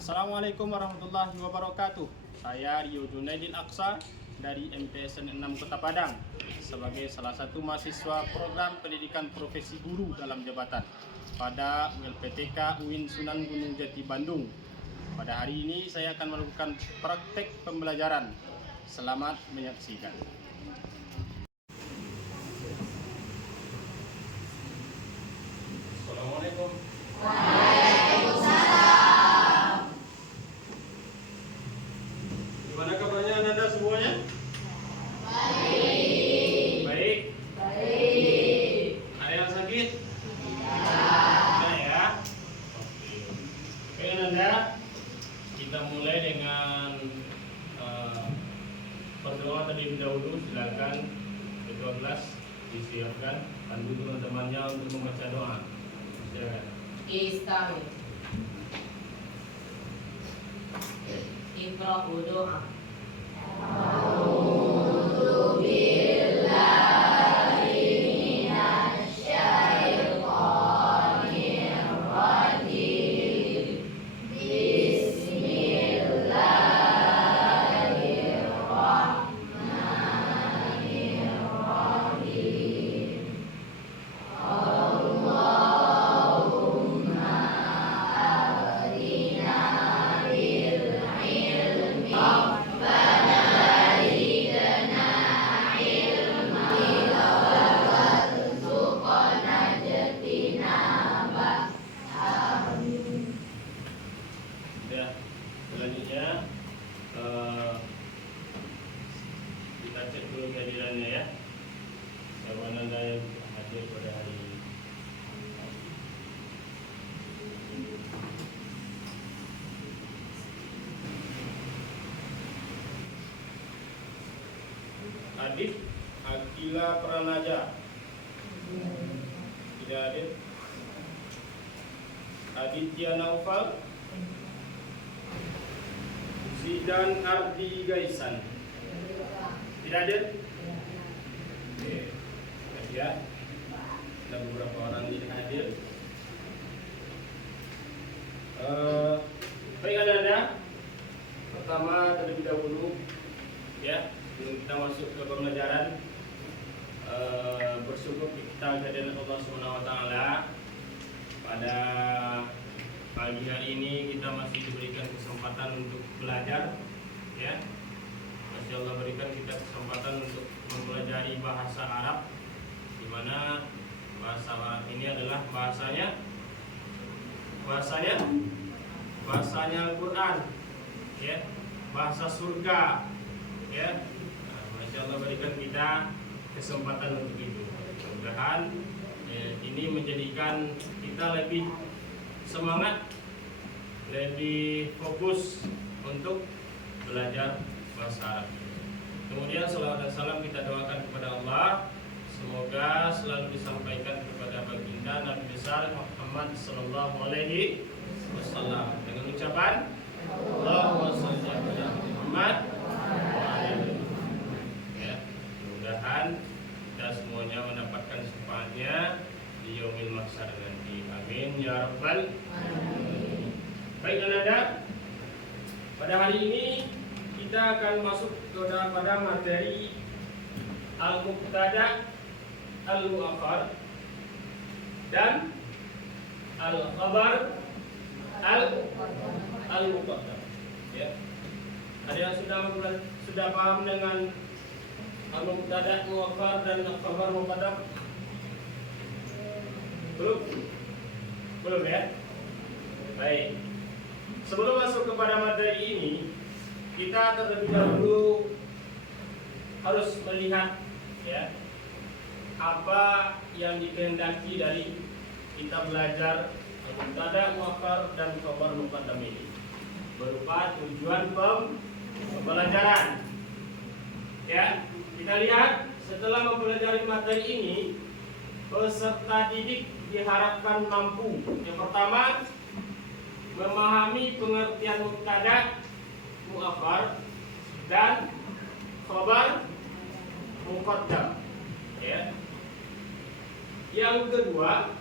Assalamualaikum warahmatullahi wabarakatuh. Saya Rio Junaidin Aksa dari MTSN 6 Kota Padang sebagai salah satu mahasiswa program pendidikan profesi guru dalam jabatan pada ULPTK UIN Sunan Gunung Jati Bandung. Pada hari ini saya akan melakukan praktek pembelajaran. Selamat menyaksikan. Assalamualaikum. Gimana kabarnya Anda semuanya? Baik. Baik. Baik. Ada yang sakit? Tidak ya. Oke. Oke Anda, kita mulai dengan berdoa terlebih dahulu. Silakan kedua kelas disiapkan, bantu teman-temannya untuk membaca doa. Silakan. Istami. Iqra'u doa. A'udzu billahi minasyaitonir rajim. Bismillahirrahmanirrahim. Allahumma ahdina bil ilmi rabbana zidna ilma warzuqna ijtinaba. Amin. Ya, selanjutnya kita cek dulu kehadirannya ya. Siapa Anda yang hadir pada hari ini? Adit Akila Pranaja. Tidak hadir. Aditya Naufal. Zidan Ardi Gaisan. Tidak hadir. Oke. Ya. Ada beberapa orang yang hadir. Baik Anda. Pertama terlebih dahulu ya, sebelum kita masuk ke pembelajaran, bersyukur kita kehadiran Allah Subhanahu wa taala. Pada pagi hari ini kita masih diberikan kesempatan untuk belajar ya. Masya Allah berikan kita kesempatan untuk mempelajari bahasa Arab, di mana bahasa Arab ini adalah bahasanya Al-Quran ya, bahasa surga ya. Nah, Masya Allah berikan kita kesempatan untuk itu. Mudah-mudahan ini menjadikan kita lebih semangat, lebih fokus untuk belajar bahasa Arab. Kemudian salawat dan salam kita doakan kepada Allah, semoga selalu disampaikan kepada baginda Nabi besar Muhammad sallallahu alaihi wasallam dengan ucapan Allahumma shalli ala Muhammad wa ala ya. Mudah-mudahan kita semuanya mendapatkan syafaatnya di yaumil mahsyar nanti. Amin ya rabbal alamin. Baik Anda, pada hari ini kita akan masuk pada materi Al-Mubtada, Al-Mu'akhar dan Al-Khabar, Al-Muqaddam ya. Ada yang sudah paham dengan Al-Mubtada, Al-Mu'akhar dan Al-Khabar, Muqaddam? Belum ya? Baik. Sebelum masuk kepada materi ini, kita terlebih dahulu harus melihat ya, apa yang dikehendaki dari kita belajar Al-Mubtada, Al-Mu'akhar dan Khabar Muqaddam ini berupa tujuan pembelajaran. Ya, kita lihat setelah mempelajari materi ini, peserta didik diharapkan mampu. Yang pertama, memahami pengertian mubtada, mu'akhar dan khabar muqaddam ya. Yang kedua,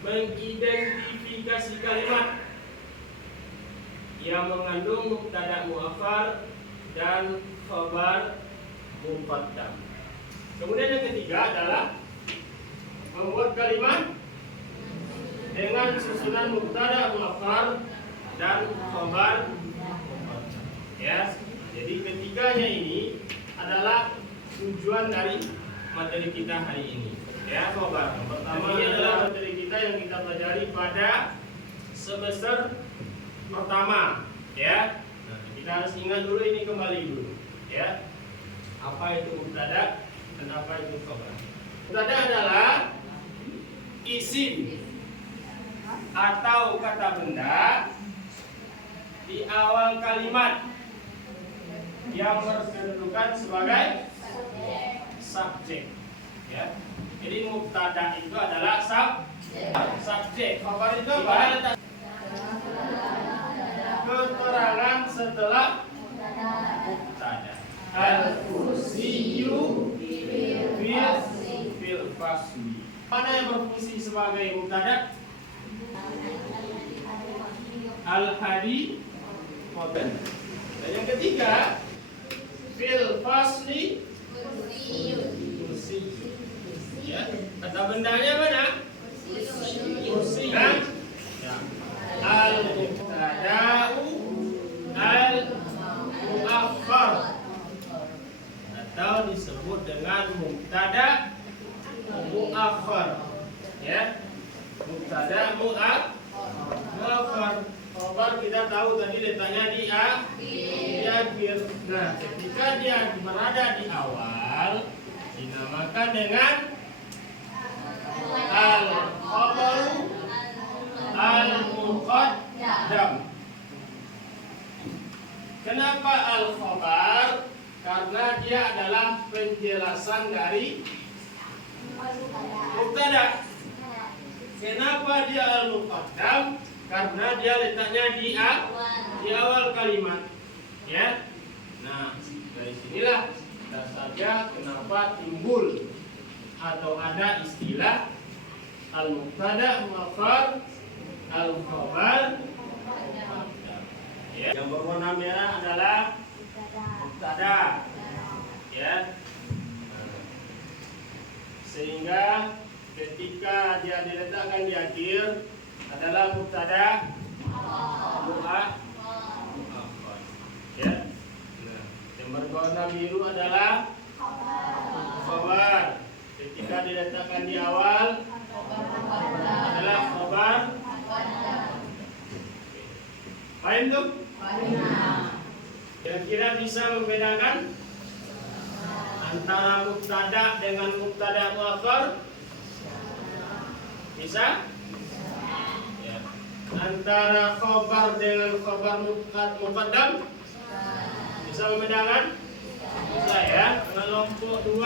mengidentifikasi kalimat yang mengandung mubtada muakhar dan khabar muqaddam. Kemudian yang ketiga adalah membuat kalimat dengan susunan mubtada muakhar dan khabar muqaddam. Ya, jadi ketiganya ini adalah tujuan dari materi kita hari ini. Ya, khabar. Yang pertama ini adalah materi kita yang kita pelajari pada semester pertama. Ya, nah, kita harus ingat dulu ini, kembali dulu. Ya, apa itu mubtada dan apa itu khabar? Mubtada adalah isim atau kata benda di awal kalimat yang berkedudukan sebagai subjek. Ya, jadi mubtada itu adalah subjek. Khabar itu apa? Keterangan setelah mubtada. Al-fursiyyu fil fasli. Mana yang berfungsi sebagai mubtada? Al-hadi dan yang ketiga fil fasli kursi. Ya, kata bendanya mana? Kursi. Dan al-mubtada'u al-muakhkhar atau disebut dengan mubtada muakhkhar. Ya, mubtada muakhkhar. Khabar kita tahu tadi letaknya di akhir. Nah, ketika dia berada di awal dinamakan dengan al-khabaru al-muqaddam. Kenapa al-khabar? Karena dia adalah penjelasan dari mubtada. Kenapa dia al-muqaddam? Karena dia letaknya di awal kalimat. Ya. Nah, dari sinilah dasarnya kenapa timbul atau ada istilah al-mubtada muakhkhar, al-khabar. Ya. Yang berwarna merah adalah mubtada. Ya. Sehingga ketika dia diletakkan di akhir adalah mubtada muakhkhar. Ya. Nah, yang berwarna biru adalah khabar. Ketika diletakkan di awal adalah khabar. Paham tuh? Kira-kira bisa membedakan antara mubtada dengan mubtada muakhkhar? Bisa? Antara khabar dengan khabar muqaddam bisa membedakan? Bisa ya. Kelompok 2,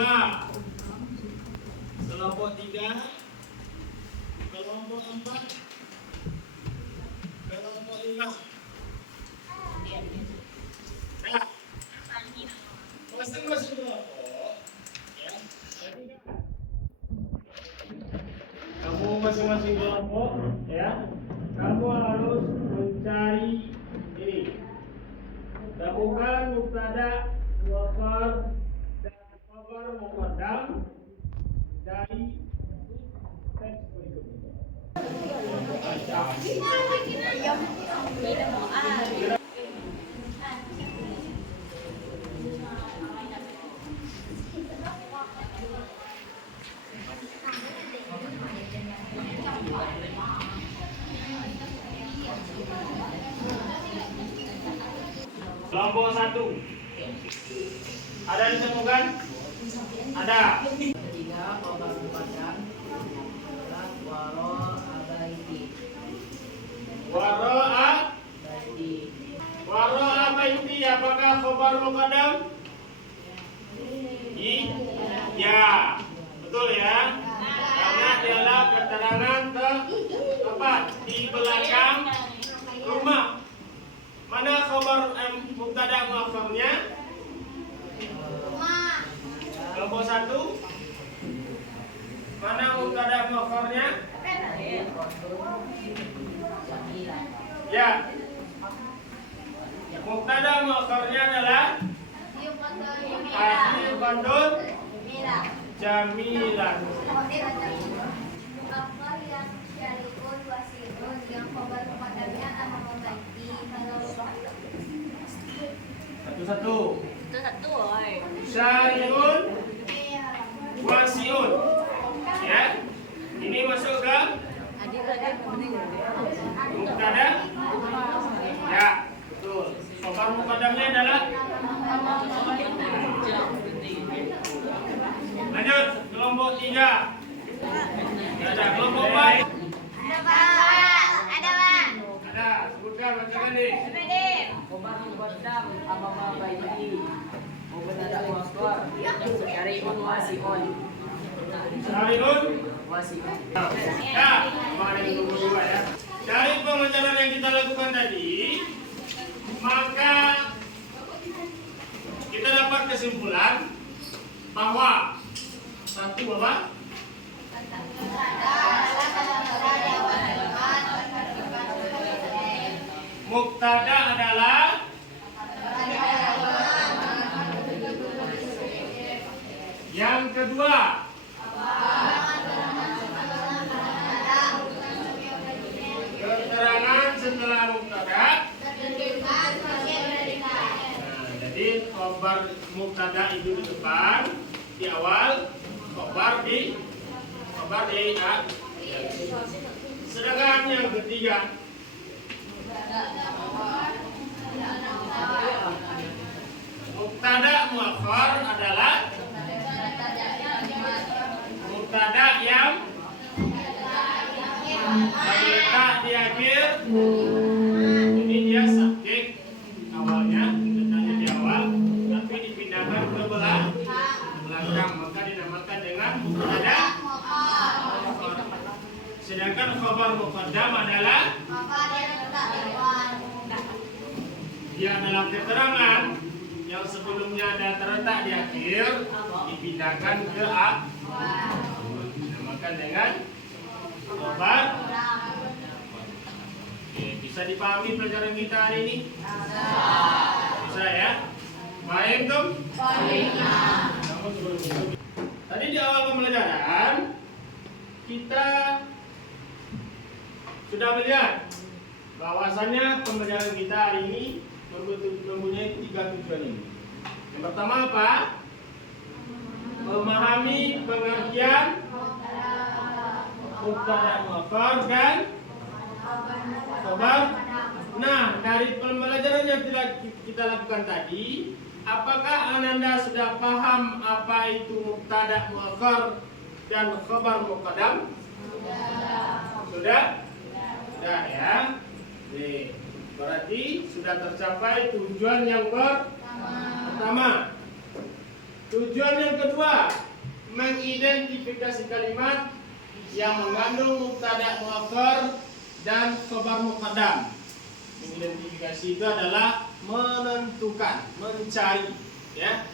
kelompok 3, kelompok 4, kelompok 5. Nah, masing-masing kelompok ya. Kamu masing-masing kelompok ya. Kamu harus mencari ini. Gabungan mubtada muakhkhar dan khabar muqaddam dari teks berikut ini. Kelompok 1 ada ditemukan? Ada. Ketiga, khabar muqaddam adalah waro abaiti. Waro abaiti apakah khabar muqaddam? Iya. Betul ya? Karena adalah keterangan tepat di belakang rumah. Mana khabar mubtada muakhkharnya? Kelompok 1. Mana mubtada muakhkharnya? Ya. Khobarnya adalah Hasibatun Jamilan. Apa yang syariun wasiun yang khobar muqaddamnya al-mubaiti Satu-satu. Satu, oi. Syariun wasiun. Ya. Ini masuk ke mubtada. Ya, betul. Khobar muqaddamnya adalah lanjut kelompok 3. Ada kelompok 4. Ada, sebutkan bacakan nih. Khobar muqaddam amama baiti. Mubtada muakhar. Syari'un wasi'un. Syariun. Wasi'un. Ya, mana yang nomor 2 ya. Dari pembelajaran yang kita lakukan tadi, maka kita dapat kesimpulan bahwa satu apa? Mubtada adalah yang kedua. Keterangan setelah mubtada. Jadi khobar mubtada itu di depan, di awal, khobar di akhir. Sedangkan yang ketiga, mubtada muakhar adalah mubtada yang terletak di akhir. Ini dia subjek awalnya, letaknya di awal, tapi dipindahkan ke belakang, maka dinamakan dengan mubtada. Sedangkan khabar muqaddam adalah dia adalah keterangan yang sebelumnya ada terletak di akhir, dipindahkan ke awal, dinamakan dengan khabar. Oke, bisa dipahami pelajaran kita hari ini? Bisa ya? Paham tuh? Tadi di awal pembelajaran kita sudah melihat bahwasannya pembelajaran kita hari ini mempunyai 3 tujuan ini. Yang pertama apa? Memahami pengertian mubtada muakhar dan khobar. Nah, dari pembelajaran yang kita lakukan tadi, apakah Ananda sudah paham apa itu mubtada muakhar dan khobar muqaddam? Sudah? Sudah ya. Nih, berarti sudah tercapai tujuan yang pertama. Tujuan yang kedua, mengidentifikasi kalimat yang mengandung mubtada muakhar dan khobar muqaddam. Mengidentifikasi itu adalah menentukan, mencari, ya,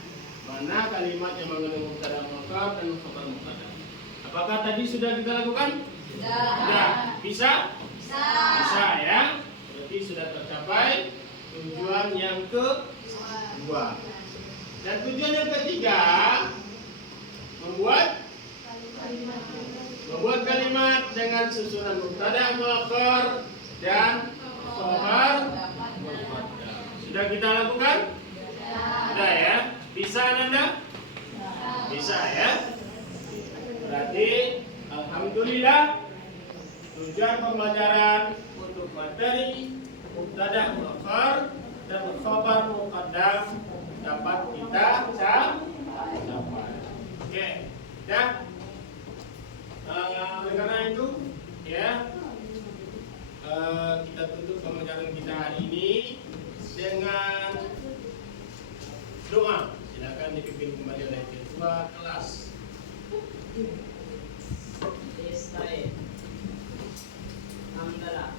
mana kalimat yang mengandung mubtada muakhar dan khobar muqaddam. Apakah tadi sudah kita lakukan? Sudah. Bisa? Bisa ya. Berarti sudah tercapai tujuan yang kedua. Dan tujuan yang ketiga, membuat kalimat dengan susunan mubtada muakhar dan khobar muqaddam. Sudah kita lakukan? Sudah ya. Bisa Nanda? Bisa ya. Berarti alhamdulillah tujuan pembelajaran untuk materi mubtada muakhar dan khobar muqaddam dapat kita capai. Oke, ya. Oleh karena itu, ya, kita tutup pembelajaran kita hari ini dengan doa. Silakan dipimpin kembali oleh ketua kelas. Alhamdulillah.